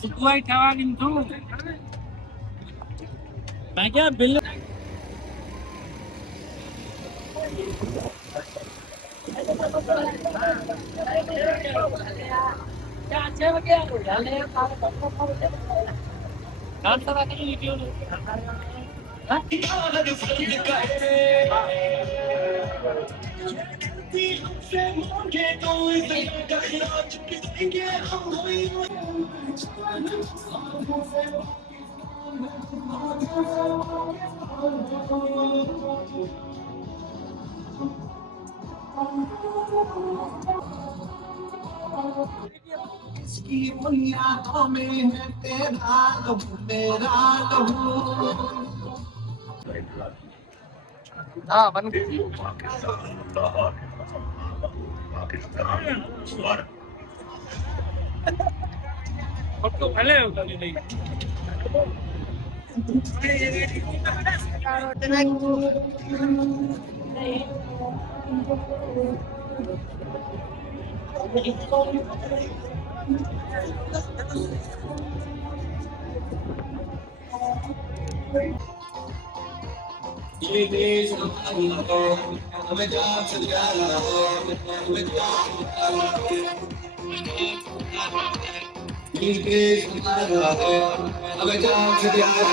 sesuai kawanin tuh. Banyak bel. इसकी बुनियादों में है तेरा लहू मेरा लहू हाँ बन ये देश हमारा हमें जान से प्यारा हमें जान से प्यारा ये देश हमारा हमें जान से प्यारा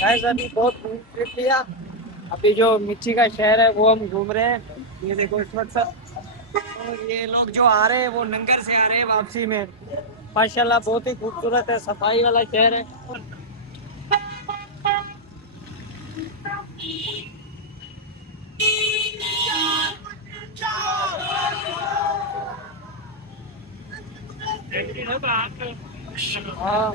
गाइस अभी बहुत ट्रिप लिया। अभी जो मिर्ची का शहर है वो हम घूम रहे हैं। ये देखो इस वक्त और ये लोग जो आ रहे हैं वो नंगर से आ रहे हैं वापसी में। माशाल्लाह बहुत ही खूबसूरत है, सफाई वाला शहर है। हाँ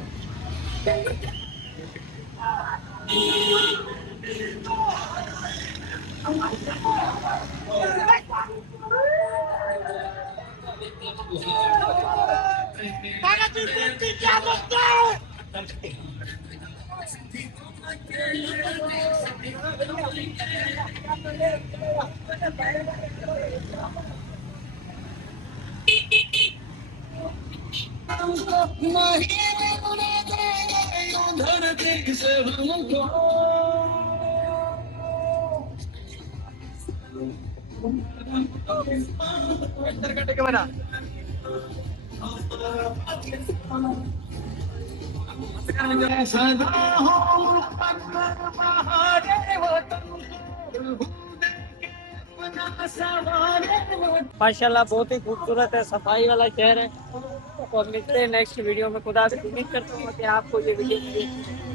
माशाल्लाह बहुत ही खूबसूरत है, सफाई वाला शहर है। तो अब मिलते हैं नेक्स्ट वीडियो में। खुदा से उम्मीद करता हूँ कि आपको ये वीडियो